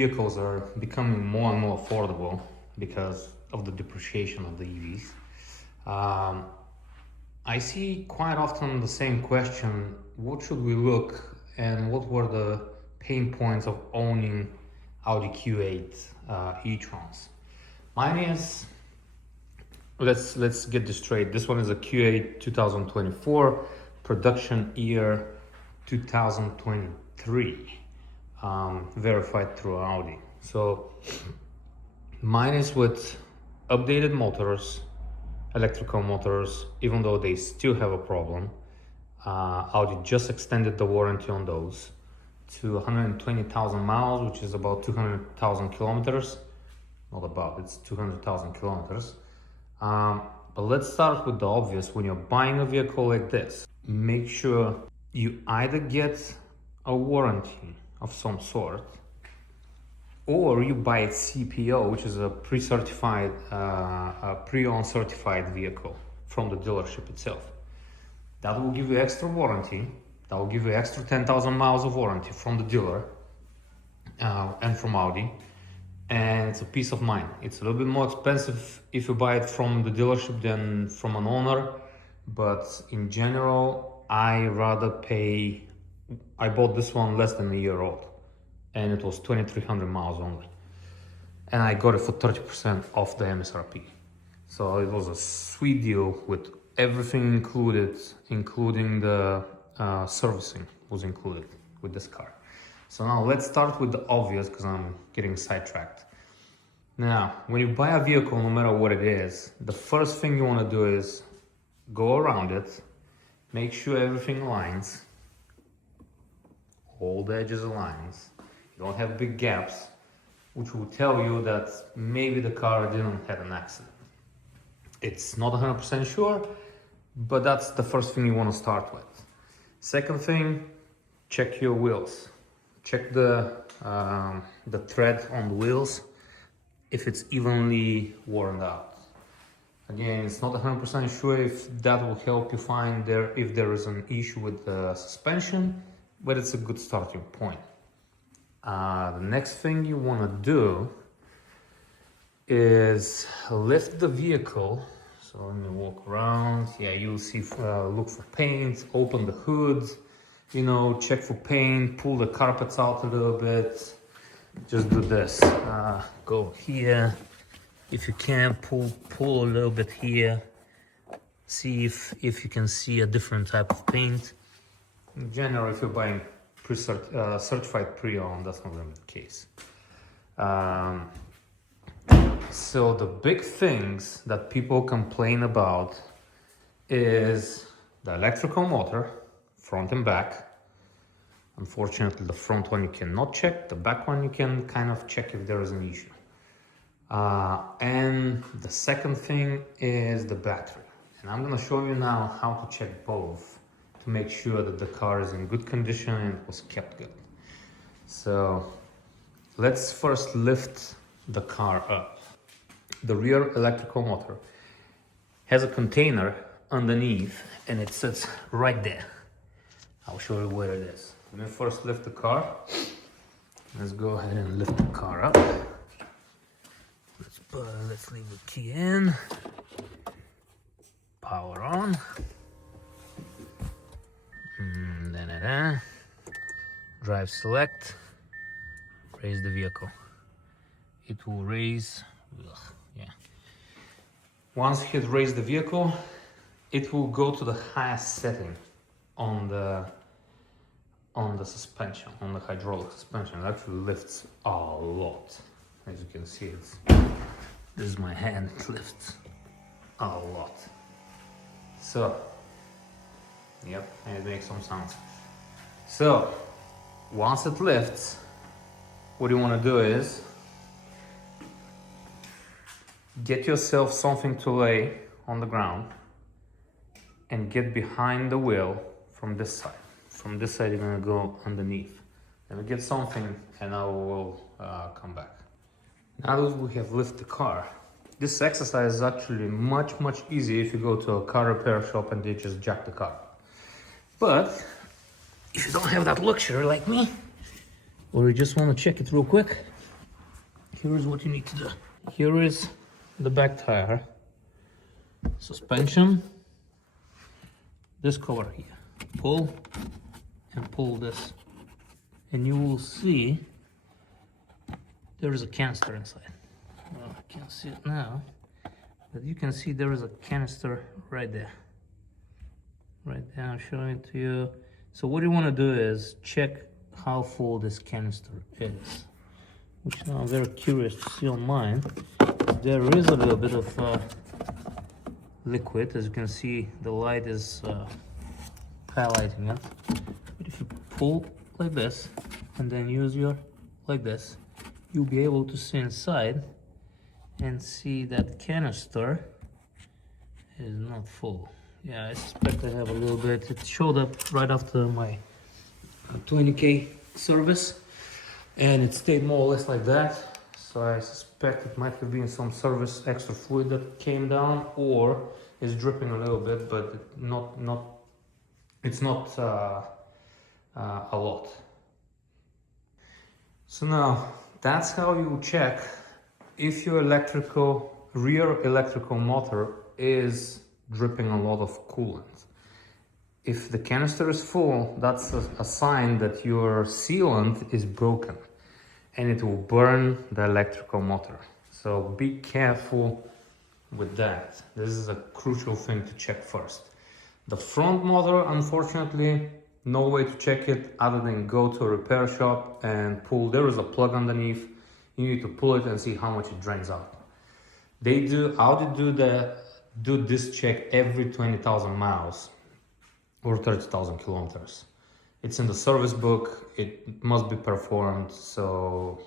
vehicles are becoming more and more affordable because of the depreciation of the EVs. I see quite often the same question: what should we look and what were the pain points of owning Audi Q8 e-trons? Mine is, let's get this straight. This one is a Q8 2024, production year 2023, verified through Audi. So mine is with updated motors, electrical motors, even though they still have a problem. Audi just extended the warranty on those to 120,000 miles, which is about 200,000 kilometers. Not about, it's 200,000 kilometers. But let's start with the obvious. When you're buying a vehicle like this, make sure you either get a warranty of some sort, or you buy a CPO, which is a pre-certified, pre-owned certified vehicle from the dealership itself. That will give you extra warranty. That will give you extra 10,000 miles of warranty from the dealer and from Audi. And it's a peace of mind. It's a little bit more expensive if you buy it from the dealership than from an owner. But in general, I rather pay. I bought this one less than a year old, and it was 2,300 miles only. And I got it for 30% off the MSRP. So it was a sweet deal with everything included, including the servicing was included with this car. So now let's start with the obvious, because I'm getting sidetracked. Now, when you buy a vehicle, no matter what it is, the first thing you want to do is go around it, make sure everything aligns, all the edges aligns, you don't have big gaps, which will tell you that maybe the car didn't have an accident. It's not 100% sure, but that's the first thing you want to start with. Second thing, check your wheels. Check the tread on the wheels, if it's evenly worn out. Again, it's not 100% sure if that will help you find if there is an issue with the suspension, but it's a good starting point. The next thing you want to do is lift the vehicle. So let me walk around. Yeah, you'll see, look for paint, open the hood, you know, check for paint, pull the carpets out a little bit. Just do this. Go here. If you can, pull a little bit here. See if you can see a different type of paint. In general, if you're buying certified pre-owned, that's not going to be the case. So the big things that people complain about is the electrical motor, front and back. Unfortunately, the front one you cannot check, the back one you can kind of check if there is an issue. And the second thing is the battery. And I'm going to show you now how to check both to make sure that the car is in good condition and was kept good. So let's first lift the car up. The rear electrical motor has a container underneath and it sits right there. I'll show you where it is. Let me first lift the car. Let's go ahead and lift the car up. Let's leave the key in. Power on. Drive select. Raise the vehicle. It will raise. Yeah. Once you hit raise the vehicle, it will go to the highest setting on the suspension, on the hydraulic suspension. It actually lifts a lot. As you can see, this is my hand, it lifts a lot. So, yep, and it makes some sounds. So, once it lifts, what you want to do is get yourself something to lay on the ground and get behind the wheel from this side. From this side, you're gonna go underneath. Let me get something and I will come back. Now that we have lifted the car, this exercise is actually much easier if you go to a car repair shop and they just jack the car. But if you don't have that luxury like me, or you just want to check it real quick, here is what you need to do. Here is the back tire, suspension, this cover here. Pull and pull this, and you will see there is a canister inside. Well, I can't see it now, but you can see there is a canister right there. Right there, I'm showing it to you. So what you want to do is check how full this canister is, which now I'm very curious to see on mine. There is a little bit of liquid. As you can see, the light is highlighting it. But if you pull like this and then use your like this, you'll be able to see inside and see that canister is not full. Yeah, I suspect I have a little bit. It showed up right after my 20K service, and it stayed more or less like that. So I suspect it might have been some service extra fluid that came down, or it's dripping a little bit, but it's not a lot. So now that's how you check if your rear electrical motor is dripping a lot of coolant. If the canister is full, that's a sign that your sealant is broken and it will burn the electrical motor. So be careful with that. This is a crucial thing to check first. The front motor, unfortunately, no way to check it other than go to a repair shop and pull. There is a plug underneath. You need to pull it and see how much it drains out. Audi do this check every 20,000 miles or 30,000 kilometers. It's in the service book. It must be performed. So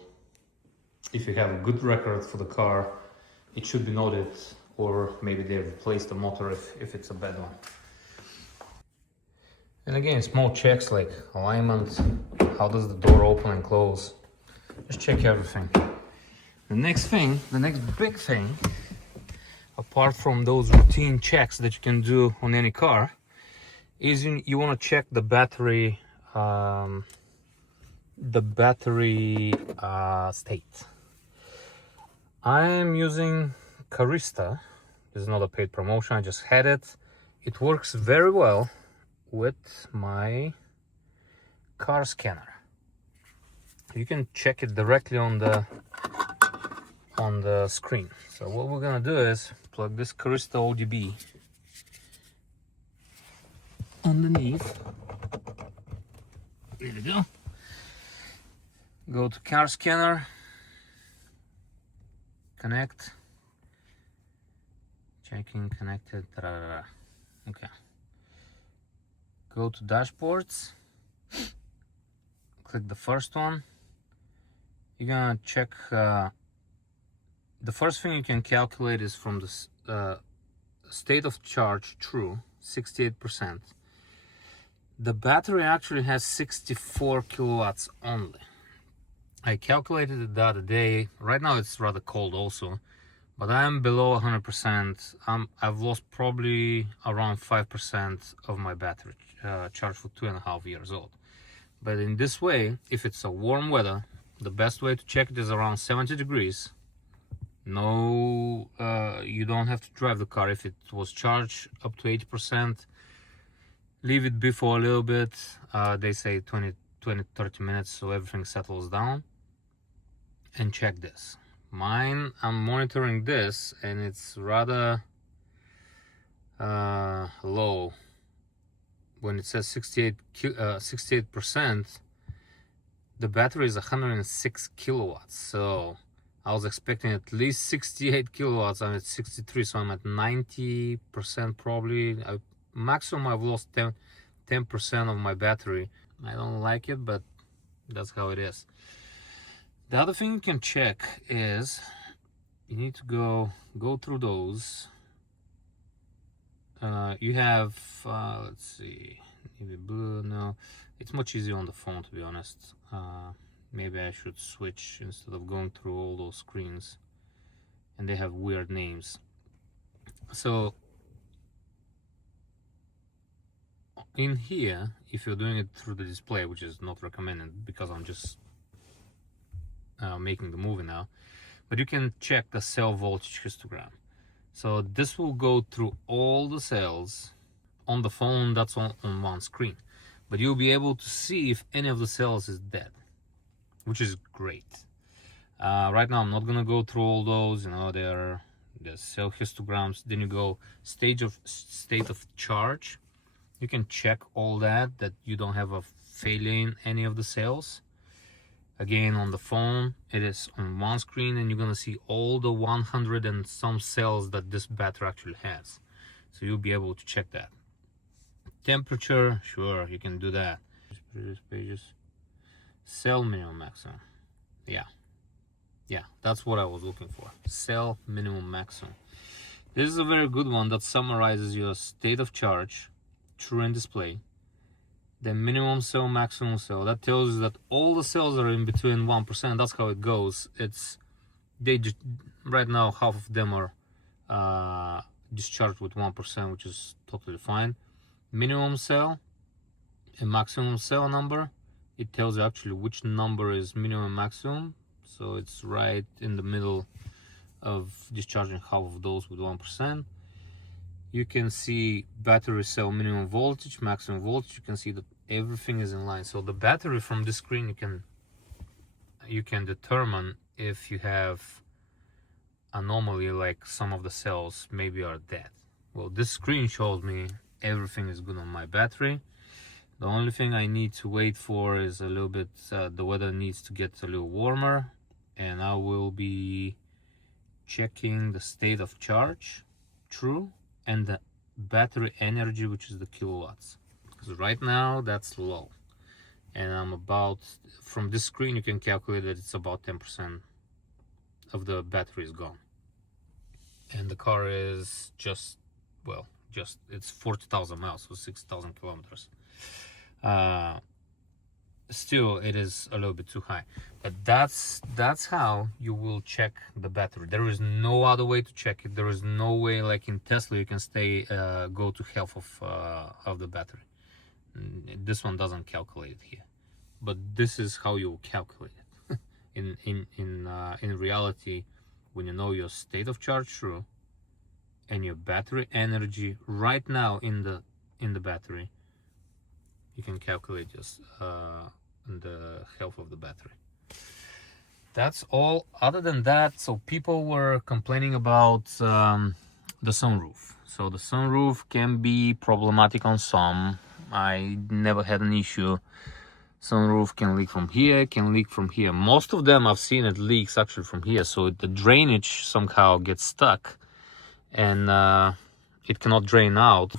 if you have a good record for the car, it should be noted, or maybe they replaced the motor if it's a bad one. And again, small checks like alignment, how does the door open and close. Just check everything. The next big thing, apart from those routine checks that you can do on any car, is you want to check the battery state. I am using Carista. This is not a paid promotion, I just had it. It works very well with my car scanner. You can check it directly on the screen. So what we're gonna do is plug this Carista ODB underneath. There we go. Go to car scanner, connect, checking, connected, okay. Go to dashboards, click the first one. You're gonna check, the first thing you can calculate is from the state of charge, true, 68%. The battery actually has 64 kilowatts only. I calculated it the other day. Right now it's rather cold also, but I am below 100%. I've lost probably around 5% of my battery charge for 2.5 years old. But in this way, if it's a warm weather, the best way to check it is around 70 degrees. No, you don't have to drive the car. If it was charged up to 80%, leave it be for a little bit. They say 20-30 minutes so everything settles down, and check this. Mine, I'm monitoring this and it's rather low. When it says 68%, the battery is 106 kilowatts. So I was expecting at least 68 kilowatts. I'm at 63, so I'm at 90% probably. Maximum I've lost 10% of my battery. I don't like it, but that's how it is. The other thing you can check is you need to go through those. You have let's see, maybe blue. No, it's much easier on the phone, to be honest. Maybe I should switch instead of going through all those screens, and they have weird names. So in here, if you're doing it through the display, which is not recommended because I'm just making the movie now, but you can check the cell voltage histogram. So this will go through all the cells. On the phone, that's on one screen, but you'll be able to see if any of the cells is dead, which is great. Right now I'm not gonna go through all those, you know, they're the cell histograms. Then you go state of charge. You can check all that you don't have a failure in any of the cells. Again, on the phone, it is on one screen, and you're gonna see all the 100 and some cells that this battery actually has. So you'll be able to check that. Temperature, sure, you can do that. Previous pages. Cell minimum maximum. Yeah, that's what I was looking for. Cell minimum maximum. This is a very good one that summarizes your state of charge, true and display. The minimum cell, maximum cell. That tells you that all the cells are in between 1%. That's how it goes. Right now half of them are discharged with 1%, which is totally fine. Minimum cell and maximum cell number, it tells you actually which number is minimum and maximum. So it's right in the middle of discharging half of those with 1%. You can see battery cell minimum voltage, maximum voltage. You can see that everything is in line. So the battery, from this screen, you can determine if you have anomaly, like some of the cells maybe are dead. Well, this screen shows me everything is good on my battery. The only thing I need to wait for is a little bit, the weather needs to get a little warmer, and I will be checking the state of charge, true, and the battery energy, which is the kilowatts, because right now that's low, and from this screen you can calculate that it's about 10% of the battery is gone, and the car is it's 40,000 miles, so 6,000 kilometers. Still, it is a little bit too high, but that's how you will check the battery. There is no other way to check it. There is no way, like in Tesla, you can go to half of the battery. This one doesn't calculate it here, but this is how you will calculate it. in reality, when you know your state of charge true and your battery energy right now in the battery, you can calculate just the health of the battery. That's all. Other than that, so people were complaining about the sunroof. So the sunroof can be problematic on some. I never had an issue. Sunroof can leak from here, can leak from here. Most of them I've seen it leaks actually from here, so the drainage somehow gets stuck and it cannot drain out.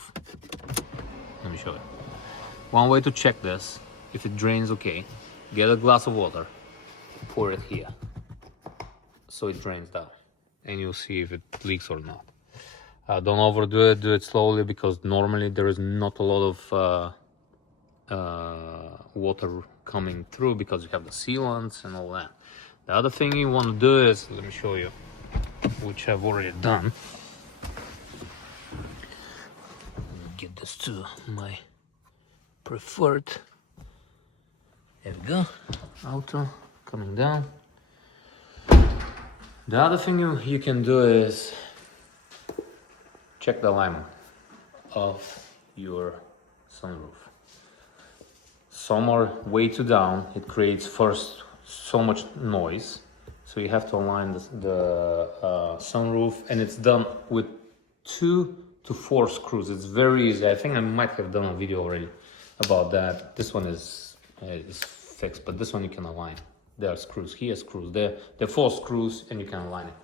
Let me show you. One way to check this, if it drains okay, get a glass of water, pour it here, so it drains down, and you'll see if it leaks or not. Don't overdo it, do it slowly, because normally there is not a lot of water coming through because you have the sealants and all that. The other thing you want to do is, let me show you, which I've already done. Get this to my preferred. There we go. Auto coming down. The other thing you can do is check the alignment of your sunroof. Some are way too down. It creates first so much noise. So you have to align the sunroof, and it's done with 2 to 4 screws. It's very easy. I think I might have done a video already about that. This one is fixed, but this one you can align. There are screws here, screws there. There are 4 screws, and you can align it.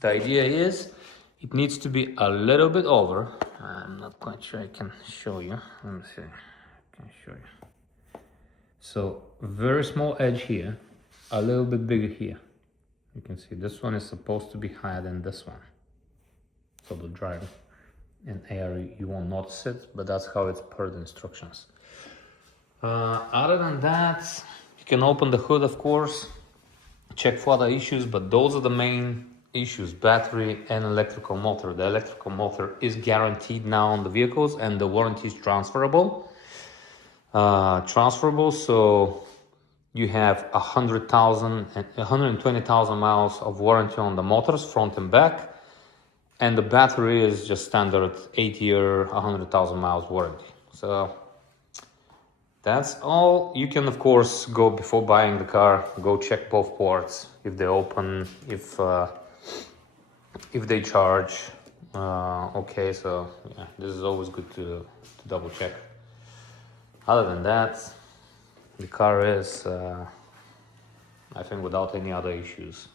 The idea is it needs to be a little bit over. I'm not quite sure I can show you. Let me see. I can show you. So very small edge here, a little bit bigger here. You can see this one is supposed to be higher than this one. So the drive and air, you won't notice it, but that's how it's per the instructions. Other than that, you can open the hood, of course, check for other issues, but those are the main issues: battery and electrical motor. The electrical motor is guaranteed now on the vehicles, and the warranty is transferable. So You have 100,000 and 120,000 miles of warranty on the motors, front and back, and the battery is just standard 8-year, 100,000 miles warranty. So that's all. You can of course go, before buying the car, go check both ports if they open, if they charge. Okay, so yeah, this is always good to double check. Other than that, the car is I think without any other issues.